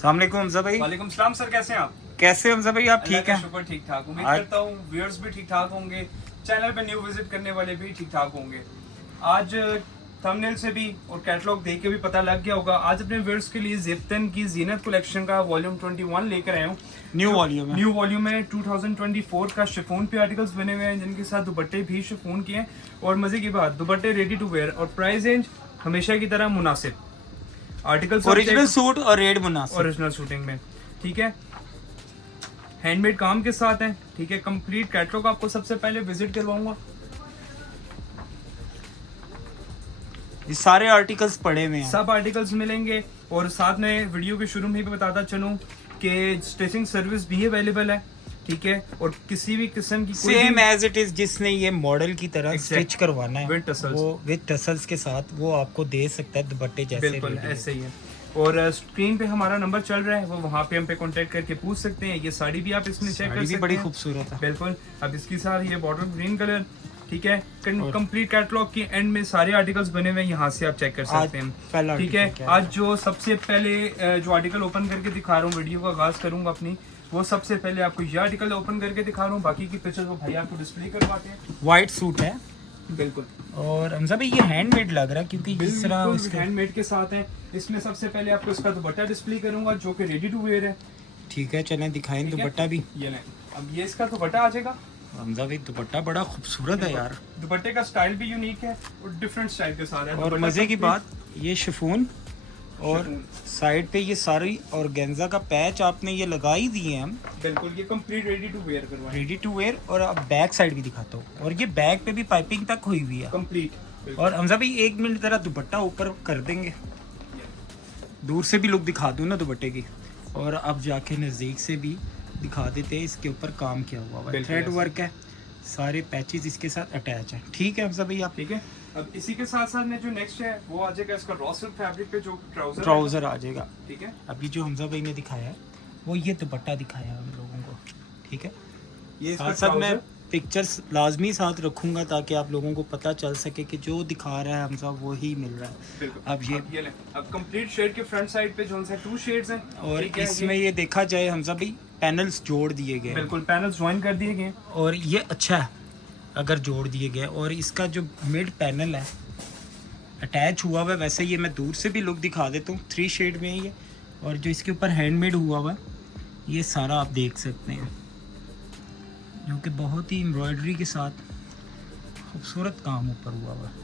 अस्सलाम वालेकुम हमजा भाई। वालेकुम सलाम सर, कैसे हैं आप? कैसे हैं हमजा भाई, आप ठीक हैं? शुक्र ठीक ठाक। उम्मीद आज- करता हूँ व्यूअर्स भी ठीक ठाक होंगे, चैनल पे न्यू विजिट करने वाले भी ठीक ठाक होंगे। आज थंबनेल से भी और कैटलॉग देख के भी पता लग गया होगा, आज अपने व्यूअर्स के लिए जिप्टन की जीनत कलेक्शन का वॉल्यूम 21 लेकर आया हूँ। न्यू वॉल्यूम है। न्यू वॉल्यूम में 2024 का शिफॉन पे आर्टिकल्स बने हुए हैं, जिनके साथ दुपट्टे भी शिफॉन के हैं। और मजे की बात, दुपट्टे रेडी टू वेयर और प्राइस रेंज हमेशा की तरह मुनासिब। आर्टिकल्स ओरिजिनल सूट और रेट मुनासिब। ओरिजिनल शूटिंग में, ठीक है, हैंडमेड काम के साथ है, ठीक है। कंप्लीट कैटलॉग आपको सबसे पहले विजिट करवाऊंगा। ये सारे आर्टिकल्स पड़े हुए हैं। सब आर्टिकल्स मिलेंगे और साथ में वीडियो के शुरू में ही बताता चलूं कि स्टिचिंग सर्विस भी अवेलेबल है, ठीक है। और किसी भी किस्म की सेम एज इट इज जिसने ये मॉडल की तरह Exact. स्टिच करवाना है With tassels. वो विद टसल्स के साथ वो आपको दे सकता है दुपट्टे जैसे। बिल्कुल ready है। ऐसे ही है। और स्क्रीन पे हमारा नंबर चल रहा है, वो वहाँ पे हम पे कांटेक्ट करके पूछ सकते हैं। ये साड़ी भी आप इसमें चेक कर साड़ी सकते भी हैं, बड़ी खूबसूरत है। बिल्कुल। अब इसके साथ ये बॉटल ग्रीन कलर, ठीक है। कंप्लीट कैटलॉग की एंड में सारे आर्टिकल्स बने हुए हैं, यहाँ से आप चेक कर सकते हैं, ठीक है। आज जो सबसे पहले जो आर्टिकल ओपन करके दिखा रहा हूँ, वीडियो का आगाज करूंगा अपनी, वो सबसे पहले आपको ये आर्टिकल ओपन करके दिखा रहा हूँ। बाकी की पिक्चर्स वो भाई आपको डिस्प्ले करवाते हैं। व्हाइट सूट है बिल्कुल, और हमजा भाई ये हैंडमेड लग रहा है क्योंकि जिस तरह उसके हैंडमेड के साथ है। इसमें सबसे पहले आपको इसका दुपट्टा डिस्प्ले करूंगा, जो कि रेडी टू वेयर है, ठीक है। चलें दिखाएं ठीक है? दुपट्टा भी। ये नहीं, अब ये इसका दुपट्टा आ जाएगा। हमजा भाई दुपट्टा बड़ा खूबसूरत है यार, दुपट्टे का स्टाइल भी यूनिक है और डिफरेंट स्टाइल के साथ है। और दुपट्टा मजे की complete- बात ये शिफॉन और साइड पे ये सारी ऑर्गेन्जा का पैच आपने ये लगा ही दिए हैं हम, बिल्कुल ये कंप्लीट रेडी टू वेयर करवाएं, रेडी टू वेयर। और अब बैक साइड भी दिखाता हूँ, और ये बैक पे भी पाइपिंग तक हुई हुई है। कंप्लीट। और हमजा भाई 1 मिनट जरा दुपट्टा ऊपर कर देंगे, दूर से भी लुक दिखा दूँ ना दुपट्टे की, और अब जाके नज़दीक से भी दिखा देते हैं। इसके ऊपर काम किया हुआ है, थ्रेड वर्क है, सारे पैचेस इसके साथ अटैच है, ठीक है हमजा भाई। आप ठीक है। अब इसी के साथ साथ में जो नेक्स्ट है वो आ जाएगा इसका रॉ सिल्क फैब्रिक पे जो ट्राउजर आ जाएगा, ठीक है। अभी जो हमजा भाई ने दिखाया है वो ये दुपट्टा दिखाया है हम लोगों को, ठीक है। ये साथ साथ मैं पिक्चर्स लाजमी साथ रखूंगा ताकि आप लोगों को पता चल सके कि जो दिखा रहा है हमजा वो ही मिल रहा है। बिल्कुल। अब ये ले, अब कंप्लीट शेड के फ्रंट साइड पे जो 2 शेड्स हैं, और ठीक है, इसमें ये देखा जाए हमजा भाई पैनल्स जोड़ दिए गए हैं। बिल्कुल पैनल्स ज्वाइन कर दिए गए, और ये अच्छा है अगर जोड़ दिए गए। और इसका जो मिड पैनल है अटैच हुआ हुआ है, वैसे ये मैं दूर से भी लुक दिखा देता हूँ, 3 शेड में है ये। और जो इसके ऊपर हैंडमेड हुआ हुआ है ये सारा आप देख सकते हैं, जो कि बहुत ही एम्ब्रॉयडरी के साथ खूबसूरत काम ऊपर हुआ हुआ है।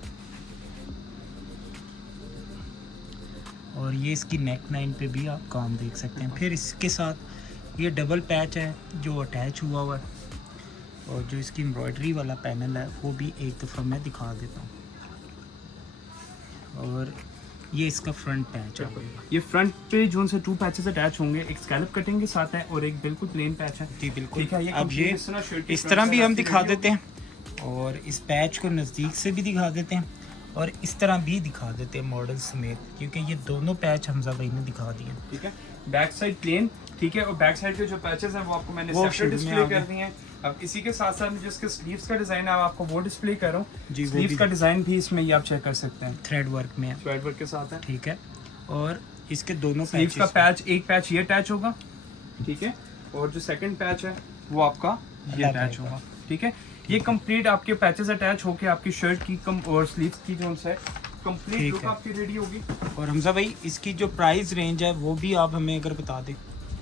और ये इसकी नेक लाइन पे भी आप काम देख सकते हैं। फिर इसके साथ ये डबल पैच है जो अटैच हुआ हुआ है, और जो इसकी एम्ब्रॉयडरी वाला पैनल है वो भी एक दफ़ा मैं दिखा देता हूँ। और ये इसका फ्रंट पैच है, ये फ्रंट पे जो 2 पैचेस अटैच होंगे, एक स्कैलप कटिंग के साथ है और एक बिल्कुल प्लेन पैच है। जी बिल्कुल। ठीक है, ये अब ये इस तरह भी हम दिखा देते हैं, और इस पैच को नज़दीक से भी दिखा देते हैं, और इस तरह भी दिखा देते हैं मॉडल समेत, क्योंकि ये दोनों पैच हमजा भाई ने दिखा दिए, ठीक है। बैक साइड प्लेन, ठीक है, और बैक साइड के जो पैचेस हैं वो आपको मैंने वो सेपरेट शुरू में डिस्प्ले आ कर दिए हैं। अब इसी के साथ साथ जो इसके स्लीव्स का डिजाइन है आपको वो डिस्प्ले कर रहा हूँ। जी, वो स्लीव्स भी का डिजाइन भी इसमें ये आप चेक कर सकते हैं, थ्रेड वर्क में है, थ्रेड वर्क के साथ है, ठीक है। और इसके दोनों स्लीव्स का पैच, एक पैच ये अटैच होगा, ठीक है, और जो सेकंड पैच है वो आपका ये अलग अटैच होगा। होगा, ठीक है। ये कंप्लीट आपके पैचेस अटैच होके आपकी शर्ट की और स्लीव्स की जो है कंप्लीट ठीक लुक है। आपकी रेडी होगी। और हमजा भाई इसकी जो प्राइस रेंज है वो भी आप हमें अगर बता दें।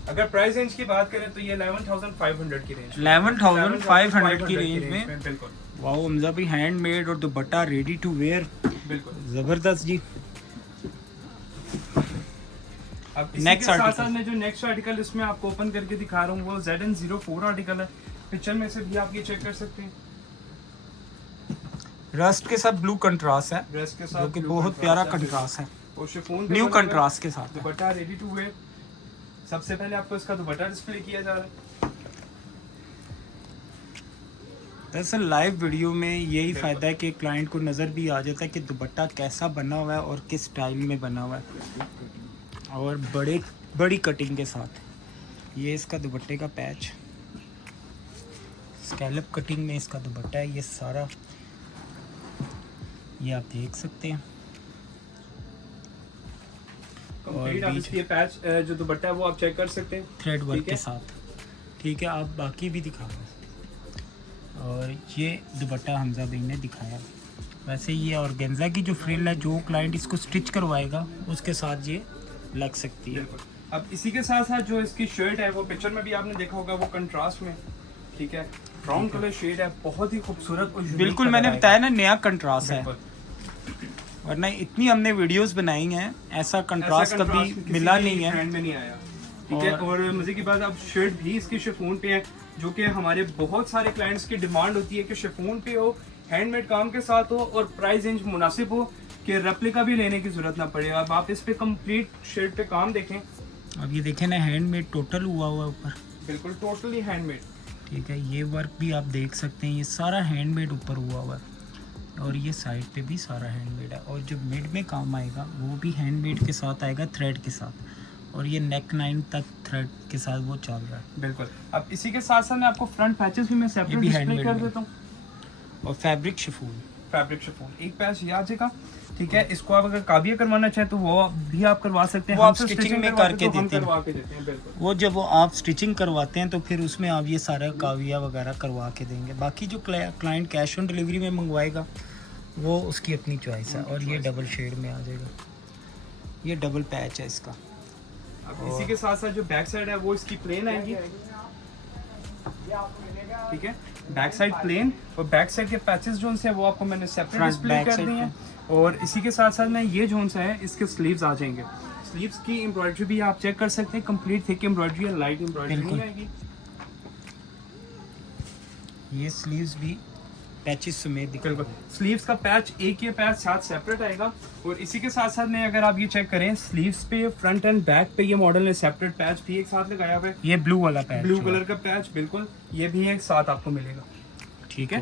अगर प्राइस रेंज की बात करें तो ये 11,500 की रेंज, 11,500 की रेंज में। बिल्कुल वाओ हमजा भाई, हैंडमेड और दुपट्टा रेडी टू वेयर, बिल्कुल जबरदस्त जी। अब इसी Next के साथ article. साथ मैं जो नेक्स्ट आर्टिकल इसमें आपको ओपन करके दिखा रहा हूँ वो ZN04 आर्टिकल है। पिक्चर में से भी आप ये चेक कर सकते हैं, रस्ट के साथ ब्लू कंट्रास्ट है, ड्रेस के जो साथ कि blue बहुत contrast प्यारा है। कंट्रास्ट है, और शिफॉन न्यू कंट्रास्ट के साथ है। Dupatta ready to wear. सबसे पहले आपको इसका दुपट्टा डिस्प्ले किया जा रहा है। दरअसल लाइव वीडियो में यही फ़ायदा है कि क्लाइंट को नज़र भी आ जाता है कि दुपट्टा कैसा बना हुआ है और किस स्टाइल में बना हुआ है, और बड़ी कटिंग के साथ। ये इसका दुपट्टे का पैच, स्कैलप कटिंग में इसका दुपट्टा है, ये सारा ये आप देख सकते हैं। कंप्लीट आप इसकी पैच जो दुपट्टा है वो आप चेक कर सकते हैं थ्रेड वर्क के साथ। ठीक है, आप बाकी भी दिखा दो। और ये दुपट्टा हमजा भाई ने दिखाया। वैसे ये ऑर्गेन्जा की जो फ्रिल है, जो क्लाइंट इसको स्टिच करवाएगा उसके साथ ये लग सकती है। अब इसी के साथ साथ जो इसकी शर्ट है वो पिक्चर में भी आपने देखा होगा, वो कंट्रास्ट में, ठीक है, ब्राउन कलर शेड है, बहुत ही खूबसूरत। बिल्कुल, मैंने बताया ना, नया कंट्रास्ट है, वरना इतनी हमने वीडियोस बनाई हैं, ऐसा कंट्रास्ट कभी मिला नहीं है, हैंड में नहीं आया। ठीक है, और मजे की बात, अब शर्ट भी इसकी शिफॉन पे है, जो कि हमारे बहुत सारे क्लाइंट्स की डिमांड होती है कि शिफॉन पे हो, हैंडमेड काम के साथ हो और प्राइस रेंज मुनासिब हो, कि रेप्लिका भी लेने की जरूरत ना पड़े। अब आप इस पे कंप्लीट शर्ट पे काम देखें। अब ये देखें ना, हैंडमेड टोटल हुआ हुआ ऊपर, बिल्कुल टोटली हैंडमेड। ठीक है, ये वर्क भी आप देख सकते हैं, ये सारा हैंडमेड ऊपर हुआ हुआ है, और ये साइड पे भी सारा हैंडमेड है, और जब मिड में काम आएगा वो भी हैंडमेड के साथ आएगा, थ्रेड के साथ, और ये नेक लाइन तक थ्रेड के साथ वो चल रहा है। बिल्कुल। अब इसी के साथ साथ मैं आपको फ्रंट पैचेस भी मैं सेपरेट डिस्प्ले कर देता हूँ, और फैब्रिक शिफॉन, एक पैच ये आ जाएगा। ठीक है, इसको आप अगर काविया करवाना चाहें तो वो भी आप करवा सकते हैं, वो आप स्टिचिंग में करके देते हैं। बिल्कुल, वो जब वो आप स्टिचिंग करवाते हैं तो फिर उसमें आप ये सारा काविया वगैरह करवा के देंगे। बाकी जो क्लाइंट कैश ऑन डिलीवरी में मंगवाएगा वो उसकी अपनी चॉइस है। और ये डबल शेड में आ जाएगा, ये डबल पैच है इसका। अब इसी के साथ साथ जो बैक साइड है वो इसकी प्लेन आएगी, ठीक है, बैक साइड प्लेन, और बैक साइड के पैचेस जो हैं वो आपको मैंने सेपरेट डिस्प्ले कर दिए हैं। और इसी के साथ साथ में ये जो है इसके स्लीव्स आ जाएंगे। स्लीव्स की एम्ब्रॉयडरी भी आप चेक कर सकते हैं, कंप्लीट थिक एम्ब्रॉयडरी है, लाइट एम्ब्रॉयडरी नहीं आएगी। ये स्लीव्स भी पैचेस समेत दिखेगा। स्लीव्स का पैच, एक ये पैच साथ सेपरेट आएगा। और इसी के साथ साथ में अगर आप ये चेक करें, स्लीव्स पे फ्रंट एंड बैक पे ये मॉडल ने सेपरेट पैच भी एक साथ लगाया हुआ है। ये ब्लू वाला पैच, ब्लू कलर का पैच, बिल्कुल, ये भी एक साथ आपको मिलेगा। ठीक है।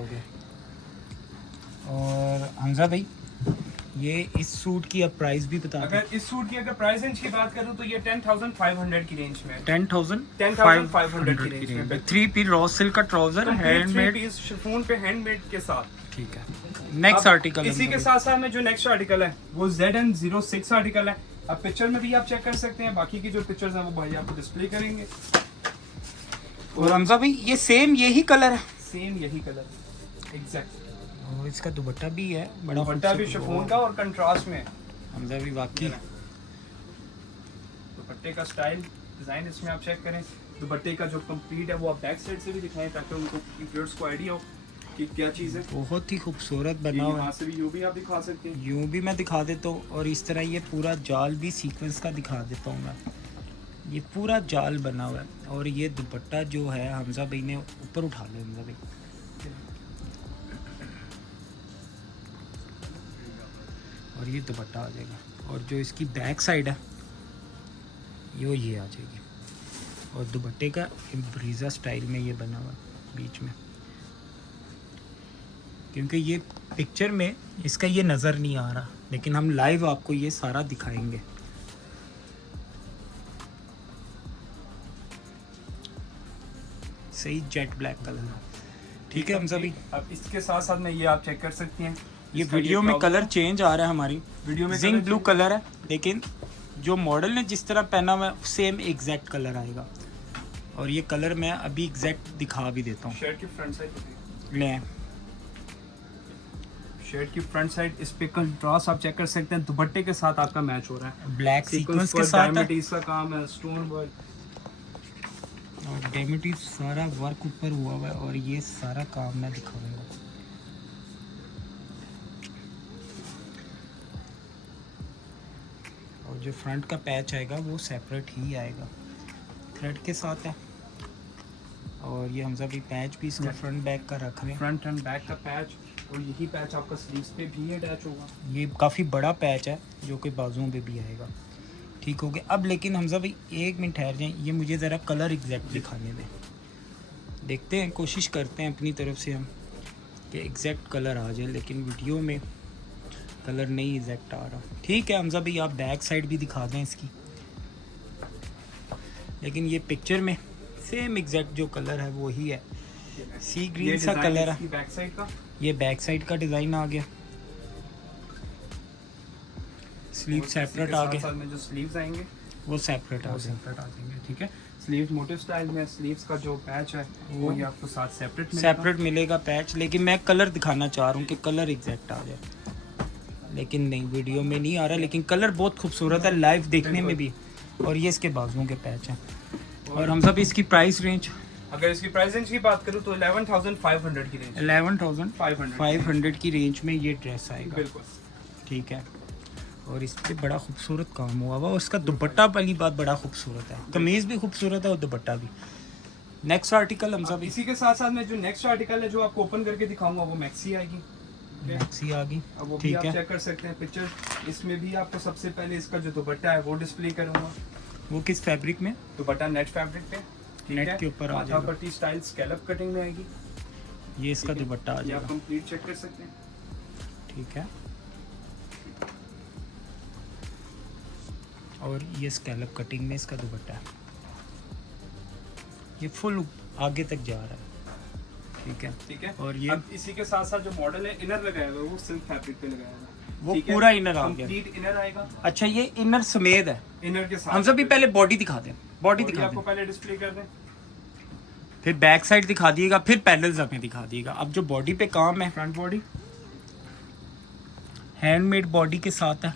और हमजा भाई, ये इस सूट की अब प्राइस भी बता दें। अगर इस सूट की अगर प्राइस रेंज की बात करूं तो ये 10,500 की रेंज में, 10,500 की रेंज में 3 पीस रॉ सिल्क का ट्राउजर, हैंडमेड पीस शिफॉन पे हैंडमेड के साथ। ठीक है, नेक्स्ट आर्टिकल। इसी के साथ साथ में जो नेक्स्ट आर्टिकल है वो ZN06 आर्टिकल है। अब पिक्चर में भी आप चेक कर सकते हैं, बाकी की जो पिक्चर्स हैं वो भाई आपको डिस्प्ले करेंगे। और हमजा भाई, ये सेम यही कलर है, सेम यही कलर एग्जैक्ट। और इसका दुपट्टा भी है, बड़ा दुपट्टा भी शिफॉन का और कंट्रास्ट में। हमजा भी वाकई दुपट्टे का स्टाइल, डिजाइन इसमें आप चेक करें। दुपट्टे का जो कंप्लीट है वो आप बैक साइड से भी दिखाएं ताकि उनको व्यूअर्स को आइडिया हो कि क्या चीज़ है। बहुत ही खूबसूरत बना हुआ है। यहाँ से भी यूँ भी आप दिखा सकते हैं, यूँ भी मैं दिखा देता हूँ, और इस तरह ये पूरा जाल भी सीक्वेंस का दिखा देता हूँ मैं। ये पूरा जाल बना हुआ है, और ये दुपट्टा जो है हमजा भाई ने ऊपर उठा लिया। हमजा भाई, और ये दुपट्टा आ जाएगा, और जो इसकी बैक साइड है ये आ जाएगी, और दुपट्टे का ब्रीजा स्टाइल में ये बना हुआ है बीच में, क्योंकि ये पिक्चर में इसका ये नज़र नहीं आ रहा, लेकिन हम लाइव आपको ये सारा दिखाएंगे। सही जेट ब्लैक कलर, ठीक है हमजा भाई। अब इसके साथ साथ में ये आप चेक कर सकते हैं, ये वीडियो में कलर चेंज आ रहा है, हमारी वीडियो में जिंक ब्लू कलर है, लेकिन जो मॉडल ने जिस तरह पहना हुआ है सेम एग्जैक्ट कलर आएगा। और ये कलर मैं अभी एग्जैक्ट दिखा भी देता हूँ। शर्ट की फ्रंट साइड ले, शर्ट की फ्रंट साइड, इस पे कंट्रास्ट आप चेक कर सकते हैं, दुपट्टे के साथ आपका मैच हो रहा है। ब्लैक सीक्वेंस के साथ है, का काम है, स्टोन वर्क और डेमिटी सारा वर्क ऊपर हुआ हुआ है, और ये सारा काम मैं दिखाऊंगा। और जो फ्रंट का पैच आएगा वो सेपरेट ही आएगा, थ्रेड के साथ है। और ये हमजा भी पैच भी इसका फ्रंट बैक का रख रहे हैं, फ्रंट एंड बैक का पैच, और यही पैच आपका स्लीव्स पे भी अटैच होगा। ये काफ़ी बड़ा पैच है जो कि बाजुओं पे भी आएगा। ठीक हो गया। अब लेकिन हमजा भाई एक मिनट ठहर जाएं, ये मुझे ज़रा कलर एग्जैक्ट दिखाने दें, देखते हैं, कोशिश करते हैं अपनी तरफ से हम कि एग्जैक्ट कलर आ जाए, लेकिन वीडियो में कलर नहीं एग्जैक्ट आ रहा। ठीक है हमजा भाई, आप बैक साइड भी दिखा दें इसकी, लेकिन ये पिक्चर में सेम एग्जैक्ट जो कलर है वो ही है, सी ग्रीन सा कलर है। बैक साइड का, ये बैक साइड का डिज़ाइन आ गया, स्लीव सेपरेट आ गए, साथ में जो स्लीव्स आएंगे वो सेपरेट आ वो गए। सेपरेट आ जाएंगे, ठीक है। स्लीव मोटिव स्टाइल में स्लीव्स का जो पैच है वो ये आपको साथ सेपरेट मिलेगा पैच, लेकिन मैं कलर दिखाना चाह रहा हूँ कि कलर एग्जैक्ट आ जाए, लेकिन नहीं वीडियो में नहीं आ रहा, लेकिन कलर बहुत खूबसूरत है लाइव देखने में भी। और ये इसके बाजुओं के पैच हैं। और हम सब इसकी प्राइस रेंज, अगर इसकी प्राइस रेंज की बात करूँ तो 11,500 की रेंज, 11,500 की रेंज में ये ड्रेस आएगा, बिल्कुल ठीक है। और इस पे बड़ा खूबसूरत काम हुआ हुआ, और इसका दुपट्टा वाली बात बड़ा खूबसूरत है, कमीज भी खूबसूरत है और दुपट्टा भी। नेक्स्ट आर्टिकल हम सब इसी के साथ साथ में जो नेक्स्ट आर्टिकल है जो आपको ओपन करके दिखाऊंगा वो मैक्सी आएगी, मैक्सी आ गई, अब वो भी ठीक आप है। चेक कर सकते हैं पिक्चर। इसमें भी आपको सबसे पहले इसका जो दुपट्टा है वो डिस्प्ले करूंगा। वो किस फैब्रिक में? दुपट्टा नेट फैब्रिक पे, ठीक नेट है, के ऊपर आ माथा जाएगा। पट्टी स्टाइल स्कैलप कटिंग में आएगी, ये इसका ठीक है। दुपट्टा आ ये आप जाएगा, कंप्लीट चेक कर सकते हैं, ठीक है। और ये स्कैलप कटिंग में इसका दुपट्टा है, ये फुल आगे तक जा रहा है, ठीक है। ठीक है। और ये अब इसी के साथ साथ जो मॉडल है इनर लगाया हुआ है वो सिल्क फैब्रिक पे लगाया हुआ है, वो ठीक है? पूरा इनर आ गया। कंप्लीट इनर आएगा, अच्छा ये इनर समेत है। इनर के साथ हम सब भी पहले बॉडी दिखा दें, बॉडी बॉडी दिखा आपको दें, पहले डिस्प्ले कर दें, फिर बैक साइड दिखा दिएगा, फिर पैनल्स हमें दिखा दिएगा। अब जो बॉडी पे काम है, फ्रंट बॉडी हैंडमेड बॉडी के साथ है,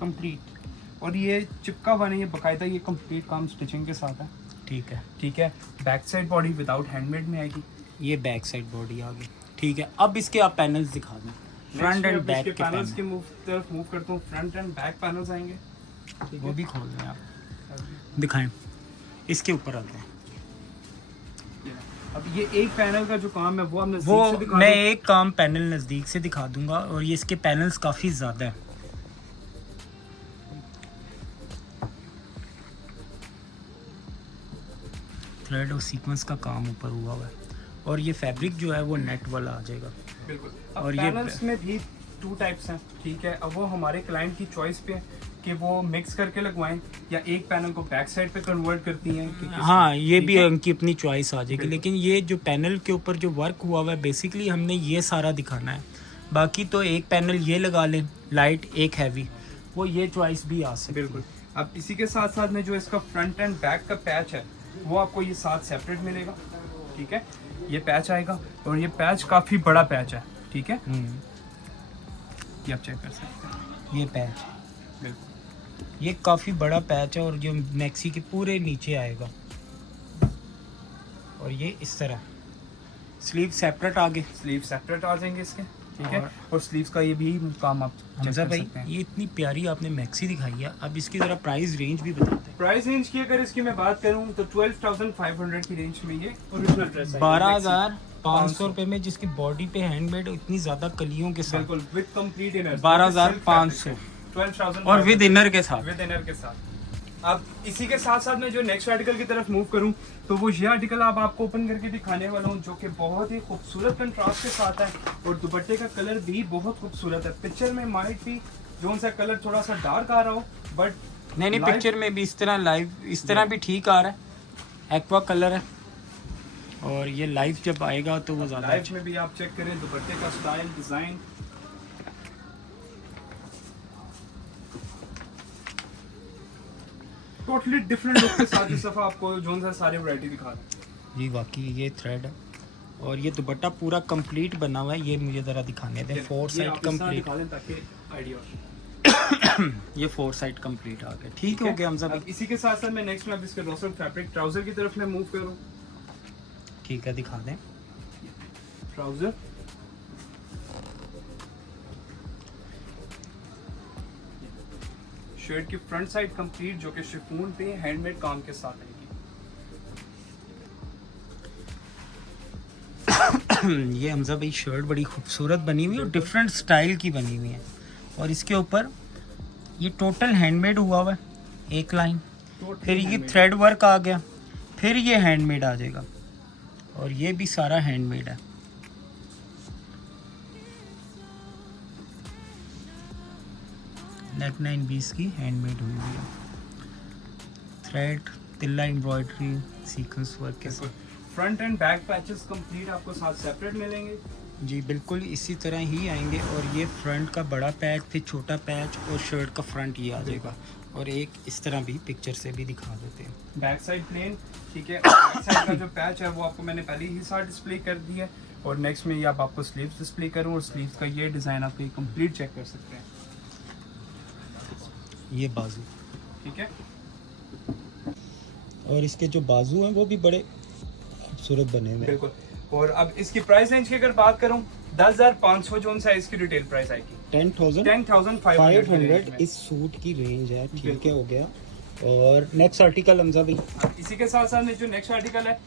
कंप्लीट, और ये चिपका हुआ नहीं है, बकायदा ये कंप्लीट काम स्टिचिंग के साथ है, ठीक है। ठीक है। Back side body without handmade में आएगी, ये बैक साइड बॉडी आ गई, ठीक है। अब इसके आप पैनल्स दिखा दें, फ्रंट एंड बैक के पैनल्स पैनल, की तरफ मूव करता हूँ, फ्रंट एंड बैक पैनल्स आएंगे, ठीक वो है। भी खोल दें आप, दिखाएं। इसके ऊपर आते हैं, अब ये एक पैनल का जो काम है वो हमने वो मैं एक काम पैनल नज़दीक से दिखा दूंगा, और ये इसके पैनल्स काफ़ी ज़्यादा हैं। थ्रेड और सीक्वेंस का काम ऊपर हुआ है, और ये फैब्रिक जो है वो नेट वाला आ जाएगा। बिल्कुल। और और ये पैनल्स में भी 2 टाइप्स हैं, ठीक है। अब वो हमारे क्लाइंट की चॉइस पे है कि वो मिक्स करके लगवाएं या एक पैनल को बैक साइड पे कन्वर्ट करती हैं कि हाँ, ये ठीक भी है? उनकी अपनी चॉइस आ जाएगी, बिल्कुल। लेकिन ये जो पैनल के ऊपर जो वर्क हुआ हुआ है बेसिकली हमने ये सारा दिखाना है। बाकी तो एक पैनल ये लगा लें लाइट, एक हैवी, वो ये चॉइस भी आ सकती है। बिल्कुल। अब इसी के साथ साथ में जो इसका फ्रंट एंड बैक का पैच है वो आपको ये साथ सेपरेट मिलेगा, ठीक है। ये पैच आएगा, और ये पैच काफ़ी बड़ा पैच है, ठीक है, ये आप चेक कर सकते हैं, ये पैच, बिल्कुल। ये काफ़ी बड़ा पैच है, और जो मैक्सी के पूरे नीचे आएगा, और ये इस तरह स्लीव सेपरेट आगे। स्लीव सेपरेट आ जाएंगे इसके, ठीक है। और- और स्लीव्स का ये भी काम आप चेक हमजा कर भाई, सकते हैं। ये इतनी प्यारी आपने मैक्सी दिखाई है, अब इसकी ज़रा प्राइस रेंज भी बताते हैं। प्राइस रेंज की अगर इसकी मैं बात करूं तो 12,500 की रेंज में ये ओरिजिनल ड्रेस है, 12,500 रुपये में, जिसकी बॉडी पे हैंडमेड इतनी ज़्यादा कलियों के साथ, बिल्कुल विद कंप्लीट इनर, 12,500 12,000 और विद इनर के साथ। विद इनर के साथ। अब इसी के साथ साथ मैं जो नेक्स्ट आर्टिकल की तरफ मूव करूं तो वो ये आर्टिकल अब आपको ओपन करके दिखाने वाला हूं, जो कि बहुत ही खूबसूरत कंट्रास्ट के साथ है, और दुपट्टे का कलर भी बहुत खूबसूरत है। पिक्चर में माइट भी जो सा कलर थोड़ा सा डार्क आ रहा हो, बट नहीं Live- पिक्चर में भी इस तरह लाइव इस तरह भी ठीक आ रहा है, एक्वा कलर है, और ये लाइव जब आएगा तो वो ज़्यादा लाइफ में भी आप चेक करें दुपट्टे का style, design, totally different look के साथ इस दफा आपको जोन सा सारी वैरायटी दिखा रहा हूं। जी वाकई ये थ्रेड है, और ये दुपट्टा पूरा कंप्लीट बना हुआ है। ये मुझे ज़रा दिखाने दें, 4 ये साइड आप इस तरह कंप्लीट, दिखा दें ताकि आइडिया हो। ये 4 साइड कंप्लीट आ गया, ठीक हो गया हम सब। अब इसी के साथ साथ मैं नेक्स्ट में अब इसके रोस्टर फैब्रिक ट्राउजर की तरफ मैं मूव करूं। ठीक है, दिखा दें। ट्राउजर शर्ट की फ्रंट साइड कंप्लीट जो कि शिफॉन पे हैंडमेड काम के साथ आएगी। ये हमजा भाई शर्ट बड़ी खूबसूरत बनी हुई है और डिफरेंट स्टाइल की बनी हुई है, और इसके ऊपर ये टोटल हैंडमेड हुआ हुआ है, एक लाइन, फिर ये थ्रेड वर्क आ गया, फिर ये हैंडमेड आ जाएगा, और ये भी सारा हैंडमेड है। नेक 9-20 की हैंडमेड हुई हुई है, थ्रेड, तिल्ला एम्ब्रॉयडरी, सीक्वेंस वर्क के साथ। Front end back patches complete आपको साथ सेपरेट मिलेंगे, जी बिल्कुल इसी तरह ही आएंगे। और ये फ्रंट का बड़ा पैच, फिर छोटा पैच और शर्ट का फ्रंट ये आ जाएगा। और एक इस तरह भी पिक्चर से भी दिखा देते हैं। बैक साइड प्लेन, ठीक है। बैक साइड का जो पैच है वो आपको मैंने पहले ही साथ डिस्प्ले कर दिया है। और नेक्स्ट में ये अब आपको स्लीव्स डिस्प्ले करूँ, और स्लीव्स का ये डिज़ाइन आप ये कंप्लीट चेक कर सकते हैं। ये बाजू, ठीक है। और इसके जो बाजू हैं वो भी बड़े खूबसूरत बने हुए हैं। बिल्कुल। और अब इसकी प्राइस रेंज की अगर बात करूं, 10,500 जो सा इसकी रिटेल प्राइस आएगी 10,500 इस सूट की रेंज है। ठीक है, हो गया। और नेक्स्ट आर्टिकल हमजा भाई, इसी के साथ साथ में जो नेक्स्ट आर्टिकल है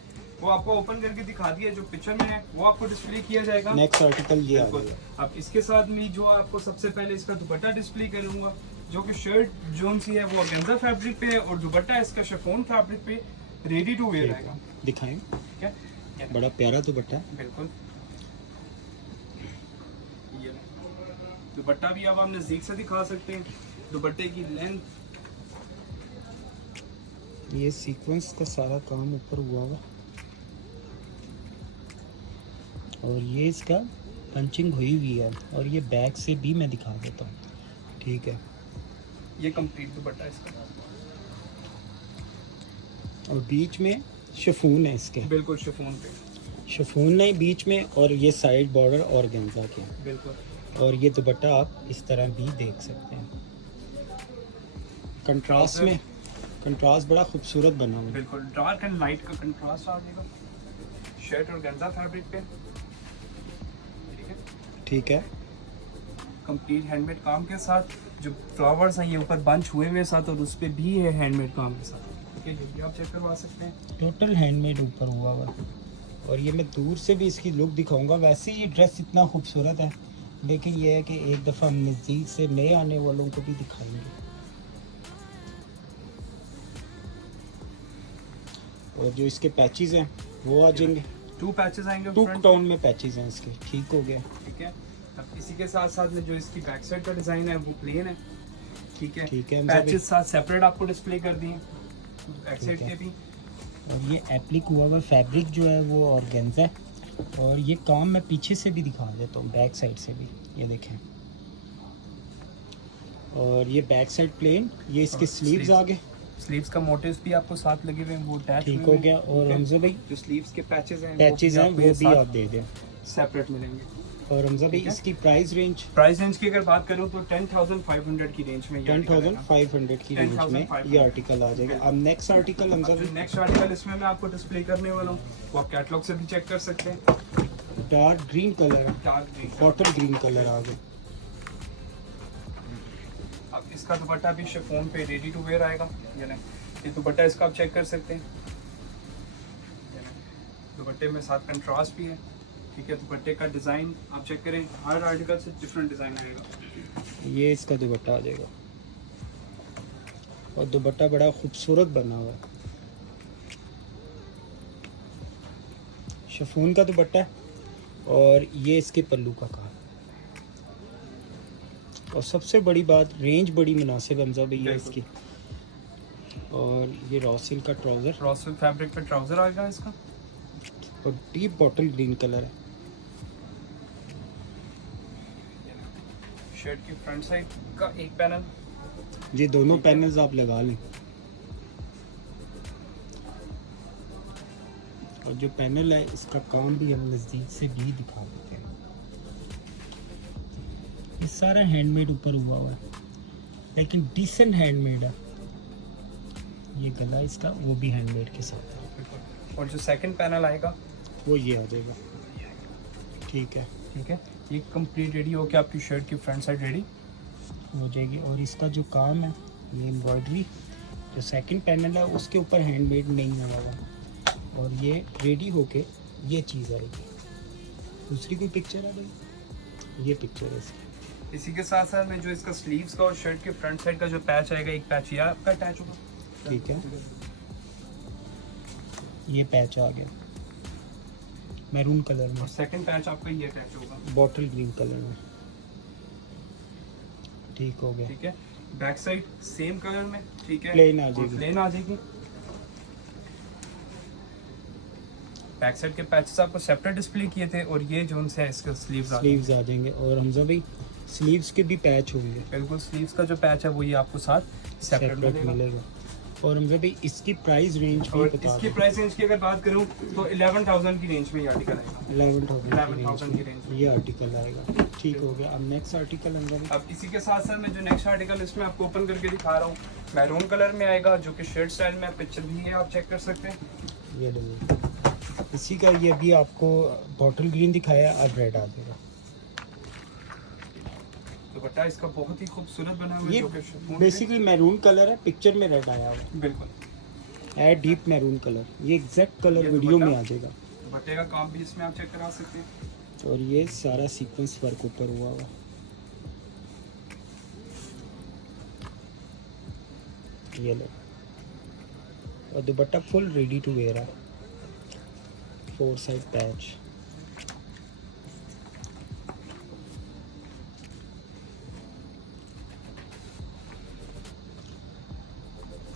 वो आपको ओपन करके दिखा दिया, जो पिक्चर में है वो आपको डिस्प्ले किया जाएगा। नेक्स्ट आर्टिकल ये आ गया। अब इसके साथ में जो आपको सबसे पहले इसका दुपट्टा डिस्प्ले करूंगा, जो कि शर्ट जोन सी है वो ऑर्गेन्जा फैब्रिक पे है, और दुपट्टा इसका शिफॉन फैब्रिक पे रेडी टू वेयर आएगा। दिखाएं, ठीक है, बड़ा प्यारा दुपट्टा है। बिल्कुल। ये दुपट्टा भी अब हम नजदीक से दिखा सकते हैं। दुपट्टे की लेंथ, ये सीक्वेंस का सारा काम ऊपर हुआ हुआ, और ये इसका पंचिंग हुई हुई है। और ये बैक से भी मैं दिखा देता हूँ। ठीक है, ये कंप्लीट दुपट्टा इसका, और बीच में शिफॉन है इसके। बिल्कुल शिफॉन पे, शिफॉन नहीं बीच में, और ये साइड बॉर्डर ऑर्गेन्जा के। बिल्कुल। और ये दुपट्टा आप इस तरह भी देख सकते हैं। कंट्रास्ट में, कंट्रास्ट बड़ा खूबसूरत बना हुआ है। बिल्कुल डार्क एंड लाइट का कंट्रास्ट आ जाएगा। शर्ट और गंजा फैब्रिक पे, ठीक है। ठीक है, कंप्लीट हैंडमेड काम के साथ, जो फ्लावर्स हैं ये ऊपर बंच हुए हुए साथ, और उस पे भी है हैंडमेड काम के साथ। ठीक है, ये भी आप चेक करवा सकते हैं। टोटल हैंडमेड ऊपर हुआ हुआ। और ये मैं दूर से भी इसकी लुक दिखाऊंगा। वैसे ये ड्रेस इतना खूबसूरत है, लेकिन ये है कि एक दफ़ा हम नज़दीक से नए आने वालों को भी दिखाएंगे। और जो इसके पैचेस हैं वो आ जाएंगे। 2 पैचेस आएंगे, 2 टोन में पैचेस हैं इसके। ठीक हो गया, ठीक है। अब इसी के साथ साथ में जो इसकी बैक साइड का डिज़ाइन है वो प्लेन है, ठीक है। ठीक है, पैचेस साथ सेपरेट आपको डिस्प्ले कर दिए बैक साइड के भी। और ये एप्लिक हुआ हुआ फैब्रिक जो है वो ऑर्गेन्जा है। और ये काम मैं पीछे से भी दिखा देता हूँ, बैक साइड से भी, ये देखें। और ये बैक साइड प्लेन, ये इसके स्लीव्स आ गए। स्लीव्स का मोटिव्स भी आपको साथ लगे हुए हैं, वो अटैच ठीक हो गया। और हमजा भाई जो स्लीव्स के पैचेस हैं वो भी आप दे दें, सेपरेट मिलेंगे। और हमजा भाई इसकी प्राइस रेंज की अगर बात करूं तो 10,500 की रेंज में, 10,500 की रेंज में ये आर्टिकल आ जाएगा। अब नेक्स्ट आर्टिकल हमजा भाई, नेक्स्ट आर्टिकल इसमें मैं आपको डिस्प्ले करने वाला हूं, वो आप कैटलॉग से भी चेक कर सकते हैं। डार्क ग्रीन कलर है, dark green, bottle green colour आ गया। अब इसका दुपट्टा भी शिफॉन पे रेडी टू वेयर आएगा। ये दुपट्टा इसका आप चेक कर सकते हैं। दुपट्टे में साथ कंट्रास्ट भी है, ठीक है। दुपट्टे का डिज़ाइन आप चेक करें, हर आर्टिकल से डिफरेंट डिज़ाइन आएगा। ये इसका दुपट्टा आ जाएगा, और दुपट्टा बड़ा खूबसूरत बना हुआ है। शिफॉन का दुपट्टा है, और ये इसके पल्लू का काम। और सबसे बड़ी बात, रेंज बड़ी मुनासिब हमजा भैया है इसकी। और ये रॉ सिल्क का ट्राउज़र, रॉ सिल्क फैब्रिक पे ट्राउज़र आएगा इसका, और डीप बॉटल ग्रीन कलर है। शर्ट की फ्रंट साइड का एक पैनल, ये दोनों पैनल्स आप लगा लें। और जो पैनल है इसका काम भी हम नज़दीक से भी दिखा देते हैं। ये सारा हैंडमेड ऊपर हुआ है, लेकिन डिसेंट हैंडमेड है। ये गला इसका वो भी हैंडमेड के साथ है। और जो सेकंड पैनल आएगा वो ये आ जाएगा। ठीक है, ठीक है। ये कंप्लीट रेडी हो के आपकी शर्ट की फ्रंट साइड रेडी हो जाएगी। और इसका जो काम है, ये एम्ब्रॉयडरी जो सेकंड पैनल है उसके ऊपर हैंडमेड नहीं हुआ हुआ, और ये रेडी होके ये चीज़ आएगी। दूसरी कोई पिक्चर है भाई, ये पिक्चर है इसकी। इसी के साथ साथ में जो इसका स्लीव्स का और शर्ट के फ्रंट साइड का जो पैच आएगा, एक पैच ये आपका अटैच होगा, ठीक है। ये पैच आ गया मैरून कलर में, और सेकंड पैच आपका ये अटैच होगा बॉटल ग्रीन कलर में। ठीक हो गया, ठीक है। बैक साइड सेम कलर में, ठीक है, प्लेन आ जाएगी। प्लेन आ जाएगी। बैक साइड के पैचेस आपको सेपरेट डिस्प्ले किए थे और ये जो है इसके स्लीव्स आ जाएंगे। और हमजा भाई स्लीव्स के भी पैच होंगे। बिल्कुल स्लीव्स का जो पैच है वो ये आपको साथ सेपरेट मिलेगा। और हमजा भाई इसकी प्राइस रेंज भी बता इसकी प्राइस रेंज की अगर बात करूं तो 11,000 की रेंज में ये आर्टिकल आएगा। 11,000 की रेंज ये आर्टिकल आएगा। ठीक हो गया। अब नेक्स्ट आर्टिकल हमजा भाई, अब इसी के साथ साथ मैं जो नेक्स्ट आर्टिकल इसमें आपको ओपन करके दिखा रहा हूँ मैरून कलर में आएगा, जो कि शर्ट स्टाइल में पिक्चर भी है, आप चेक कर सकते हैं। ये देखिए इसी का ये भी आपको बॉटल ग्रीन दिखाया, अब रेड आ जाएगा। दुपट्टा इसका बहुत ही खूबसूरत बना हुआ है, ये जो कि बेसिकली मैरून कलर है, पिक्चर में रेड आया हुआ बिल्कुल है, डीप मैरून कलर। ये एग्जैक्ट कलर वीडियो में आ जाएगा। दुपट्टे का काम भी इसमें आप चेक करा सकते हैं। और ये सारा सीक्वेंस वर्क ऊपर हुआ हुआ। ये लो, और dupatta full ready to wear है, 4 साइड पैच।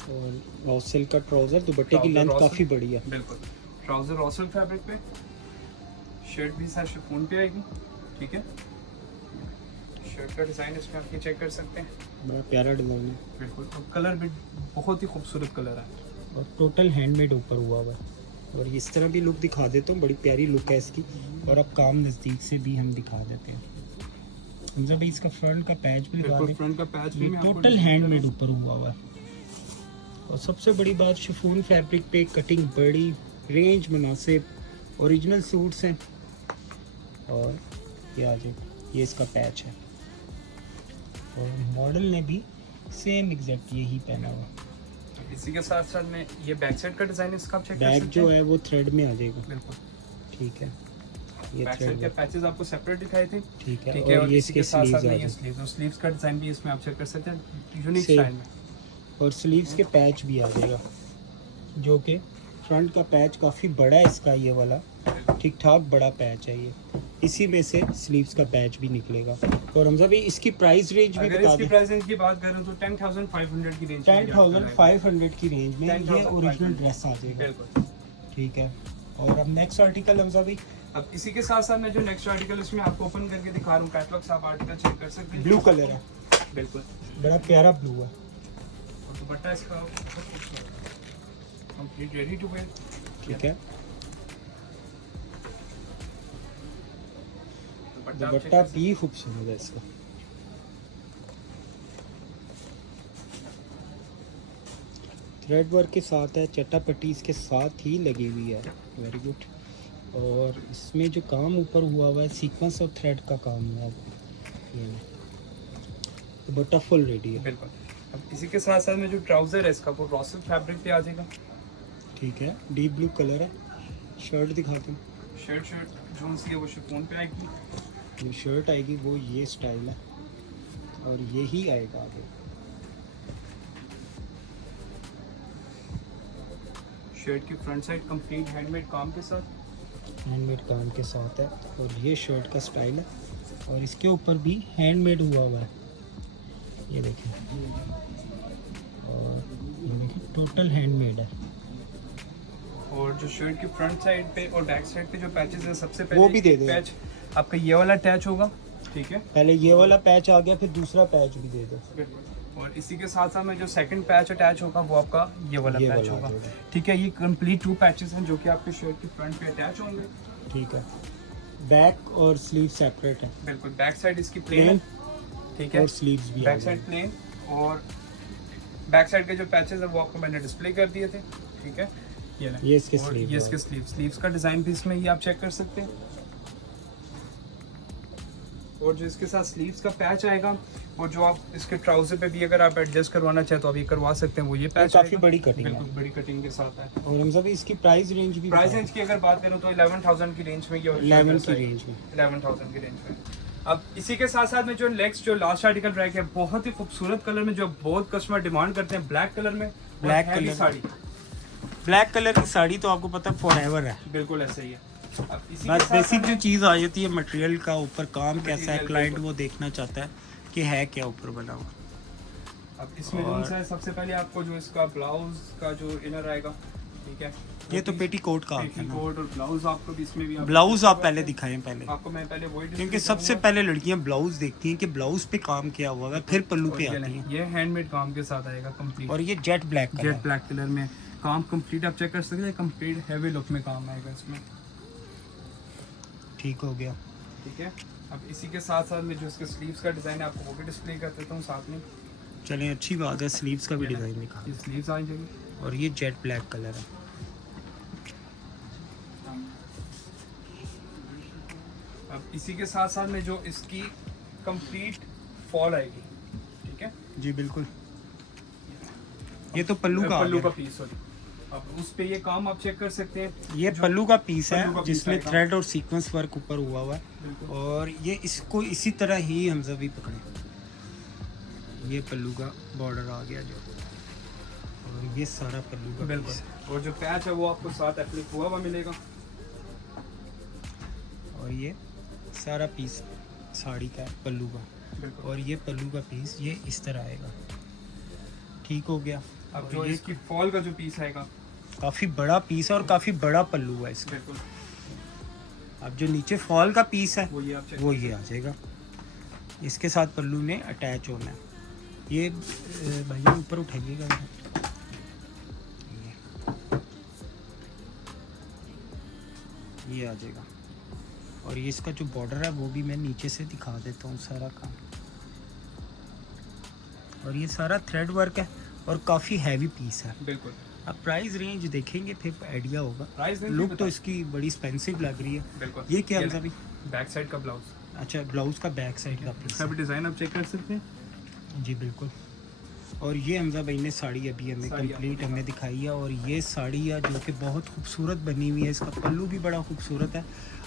और रॉ सिल्क का ट्राउजर, दुपट्टे की लेंथ काफी बड़ी है। बिल्कुल ट्राउजर रॉ सिल्क फैब्रिक पे, शर्ट भी साथ शिफॉन पे आएगी। ठीक है, शर्ट का डिजाइन इसमें आप ये चेक कर सकते हैं, बड़ा प्यारा डिजाइन है। बिल्कुल, और कलर भी बहुत ही खूबसूरत कलर है और टोटल हैंडमेड ऊपर हुआ हुआ है। और इस तरह भी लुक दिखा देता हूँ, बड़ी प्यारी लुक है इसकी। और अब काम नज़दीक से भी हम दिखा देते हैं। हमजा भाई इसका फ्रंट का पैच भी दिखा दें। फ्रंट का पैच भी टोटल हैंडमेड ऊपर हुआ हुआ है। और सबसे बड़ी बात, शिफॉन फैब्रिक पे कटिंग बड़ी, रेंज मुनासिब, ओरिजिनल सूट्स हैं। और ये आ जाए, ये इसका पैच है। और मॉडल ने भी सेम एग्जैक्ट यही पहना हुआ। इसी के साथ साथ में ये बैक साइड का डिजाइन इसका आप चेक कर बैक सकते जो हैं। है वो थ्रेड में आ जाएगा। बिल्कुल ठीक है, ये बैक थ्रेड साइड के पैचेस आपको सेपरेट दिखाए थे। ठीक है। ठीक है, और ये इसी के इसके साथ साथ स्लीव्स आ में ये जाएंगे। स्लीव्स का डिजाइन भी इसमें आप चेक कर सकते हैं, यूनिक Same। स्टाइल में। और स्लीव्स के पैच भी आ जाएगा, जो कि फ्रंट का पैच काफ़ी बड़ा है इसका, ये वाला ठीक ठाक बड़ा पैच है ये। इसी में से स्लीव्स का पैच भी निकलेगा। और हमजा भाई इसकी प्राइस रेंज भी अगर बता इसकी दें। प्राइस रेंज की बात करें तो 10,500 की रेंज 10,500 की रेंज में ये 10,500 ओरिजिनल ड्रेस आ जाएगा। बिल्कुल। ठीक है। और अब नेक्स्ट आर्टिकल हमजा भाई, अब इसी के साथ साथ मैं जो नेक्स्ट आर्टिकल इसमें आपको ओपन करके दिखा रहा हूँ, कैटलॉग से आप आर्टिकल चेक कर सकते हैं। ब्लू कलर है, बिल्कुल, बड़ा प्यारा ब्लू है। और दुपट्टा इसका कंप्लीट रेडी टू वेयर। ठीक है, दुपट्टा भी खूबसूरत है इसका। थ्रेड वर्क के साथ है, चट्टापट्टी इसके साथ ही लगी हुई है। Very good. और इसमें जो काम ऊपर हुआ हुआ है, सीक्वेंस और थ्रेड का काम हुआ है। ये दुपट्टा फुल रेडी है। बिल्कुल। अब इसी के साथ साथ में जो ट्राउजर है इसका वो रॉ सिल्क फैब्रिक पे आ जाएगा। ठीक है, डीप ब्लू कलर है। शर्ट दिखाते हैं। शर्ट जो सी है वो शिफॉन पे आएगी। ये शर्ट आएगी, वो ये स्टाइल है और यही आएगा आगे। शर्ट की फ्रंट साइड कंप्लीट हैंडमेड काम के साथ, हैंडमेड काम के साथ है। और ये शर्ट का स्टाइल है और इसके ऊपर भी हैंडमेड हुआ है, ये देखें। और ये देखें, टोटल हैंडमेड है। और जो शर्ट की फ्रंट साइड पे और बैक साइड पे जो पैचेस है, सबसे वो पहले भी दे दो। पैच आपका ये वाला अटैच होगा। ठीक है, पहले ये वाला पैच आ गया, फिर दूसरा पैच भी दे दो। और इसी के साथ साथ में जो सेकंड पैच अटैच होगा वो आपका ये वाला ये पैच वाला होगा। ठीक है, ये कंप्लीट 2 पैचेस हैं जो कि आपके शर्ट की फ्रंट पे अटैच होंगे। ठीक है, बैक और स्लीव सेपरेट है। बिल्कुल, बैक साइड इसकी प्लेन है। ठीक है, और स्लीव्स भी बैक साइड प्लेन, और बैक साइड के जो पैचेस है वो आपको मैंने डिस्प्ले कर दिए थे। ठीक है, ये इसके और स्लीव, ये इसके स्लीव्स का डिजाइन भी इसमें ये आप चेक कर सकते हैं। और जो इसके साथ स्लीव्स का पैच आएगा, और जो आप इसके ट्राउजर पे भी अगर आप एडजस्ट करवाना चाहे तो आप ये करवा सकते हैं, वो ये पैच काफी बड़ी कटिंग है। बिल्कुल बड़ी कटिंग के साथ है। और हम सब इसकी प्राइस रेंज भी, प्राइस रेंज की अगर बात करूं तो 11,000 की रेंज में, ये 11 की रेंज में, 11,000 की रेंज में। अब इसी के साथ साथ में जो नेक्स्ट जो लास्ट आर्टिकल रह गया, बहुत ही खूबसूरत कलर में, जो बहुत कस्टमर डिमांड करते हैं, ब्लैक कलर में, black heavy colour sari. Black colour की साड़ी तो आपको पता है फॉरएवर है। बिल्कुल ऐसे ही है। अब इसी बस के साथ बेसिक साथ जो चीज़ आ जाती है मटेरियल का, ऊपर काम कैसा है, Material, क्लाइंट बिल्कुल। वो देखना चाहता है कि है क्या ऊपर बना हुआ। अब इसमें जो है सबसे पहले आपको जो इसका ब्लाउज का जो इनर आएगा ठीक है। ये तो पेटीकोट का आता है ना। पेटीकोट और ब्लाउज आपको भी इसमें भी ब्लाउज आप पहले दिखाएं पहले, आपको मैं पहले वही क्योंकि सबसे पहले लड़कियां ब्लाउज देखती हैं कि ब्लाउज पे काम किया हुआ है, फिर पल्लू पे आती हैं। ये हैंडमेड काम के साथ आएगा कंप्लीट, और ये jet black colour, jet black colour में काम कंप्लीट आप चेक कर सकते हैं। कंप्लीट हैवी लुक में काम आएगा इसमें। ठीक हो गया। ठीक है, अब इसी के साथ साथ में जो इसके स्लीव्स का डिजाइन है आपको वो भी डिस्प्ले कर देता हूँ साथ में। चलें, अच्छी बात है, स्लीव्स का भी डिजाइन दिखा। ये स्लीव्स आ जाएगी और ये जेट ब्लैक कलर है। अब इसी के साथ साथ में जो इसकी कंप्लीट फॉल आएगी। ठीक है जी बिल्कुल। ये तो पल्लू का पीस है। अब उस पे ये काम आप चेक कर सकते हैं। ये पल्लू का पीस है पल्लू का जिसमें पीस थ्रेड और सीक्वेंस वर्क ऊपर हुआ हुआ है। बिल्कुल। और ये इसको इसी तरह ही हमजा भी पकड़े। ये पल्लू का बॉर्डर आ गया जो, और ये सारा पल्लू का बिल्कुल। पीस। और जो पैच है वो आपको साथ एप्लिक हुआ हुआ मिलेगा। और ये सारा पीस साड़ी का है पल्लू का। बिल्कुल। और ये पल्लू का पीस ये इस तरह आएगा। ठीक हो गया। अब जो इसकी फॉल का जो पीस आएगा काफ़ी बड़ा पीस है और काफ़ी बड़ा पल्लू है इसका। बिल्कुल। अब जो नीचे फॉल का पीस है वो ये आप वो ये आ जाएगा। इसके साथ पल्लू ने अटैच होना है। ये भैया ऊपर उठाइएगा, ये आ जाएगा। और ये इसका जो बॉर्डर है वो भी मैं नीचे से दिखा देता हूँ सारा काम। और ये सारा थ्रेड वर्क है और काफ़ी हैवी पीस है। बिल्कुल। अब प्राइस रेंज देखेंगे फिर आइडिया होगा। प्राइस लुक तो इसकी बड़ी एक्सपेंसिव लग रही है। बिल्कुल। ये क्या है अभी? बैक साइड का ब्लाउज। अच्छा, ब्लाउज का बैक साइड का पीस इसका भी डिजाइन आप चेक कर सकते हैं। जी बिल्कुल। और ये हमजा भाई ने साड़ी अभी हमें कंप्लीट हमें दिखाई है। और ये साड़ी है जो कि बहुत खूबसूरत बनी हुई है। इसका पल्लू भी बड़ा खूबसूरत है।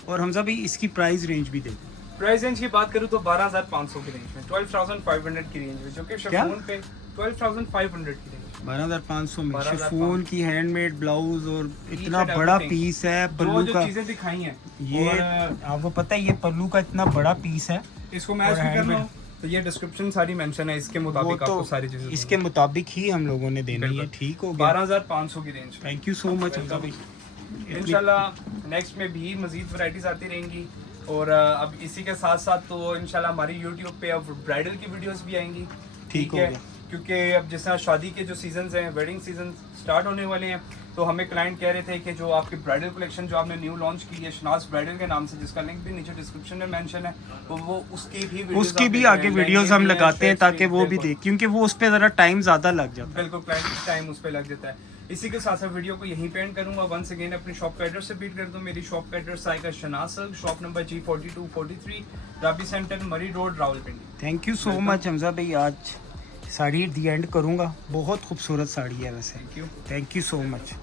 और हमजा भाई इसकी प्राइस रेंज भी देखो। प्राइस रेंज की बात करूँ तो 12,500 की रेंज में, 12,500 की रेंज में, जो कि शिफॉन पे 12,500 की रेंज 12,500 में 12,500 शिफॉन की हैंडमेड ब्लाउज और इतना बड़ा पीस है पल्लू जो का। चीजें दिखाई हैं ये आपको पता है ये पल्लू का इतना बड़ा पीस है। इसको मैच भी करना हो तो ये डिस्क्रिप्शन सारी मेंशन है, इसके मुताबिक आपको सारी चीजें इसके मुताबिक ही हम लोगों ने देनी है। ठीक हो गया। 12,500 की range. Thank you so much Hamza भाई। इंशाल्लाह नेक्स्ट में भी मजीद वैरायटीज आती रहेंगी। और अब इसी के साथ साथ तो इंशाल्लाह हमारी यूट्यूब पे अब ब्राइडल की वीडियोस भी आएंगी। ठीक है, क्योंकि अब जिस तरह शादी के जो सीजन हैं, वेडिंग सीजन स्टार्ट होने वाले हैं, तो हमें क्लाइंट कह रहे थे कि जो आपकी ब्राइडल कलेक्शन जो आपने न्यू लॉन्च की है शनाज ब्राइडल के नाम से, जिसका लिंक भी नीचे डिस्क्रिप्शन में मेंशन है, तो वो उसकी भी आगे वीडियोस हम लगाते हैं ताकि वो भी देख, क्योंकि वो उस पर ज़रा टाइम ज़्यादा लग जाता है। बिल्कुल, क्लाइंट टाइम उस पर लग जाता है। इसी के साथ साथ वीडियो को यहीं पे एंड करूंगा। वंस अगेन अपनी शॉप का एड्रेस रिपीट कर दूं। मेरी शॉप का एड्रेस आएगा Shahnaz silk, shop number G4243, राबी सेंटर, मरी road, Rawalpindi. Thank you so much Hamza भाई। आज साड़ी दी एंड करूँगा, बहुत खूबसूरत साड़ी है वैसे। Thank you. Thank you so much.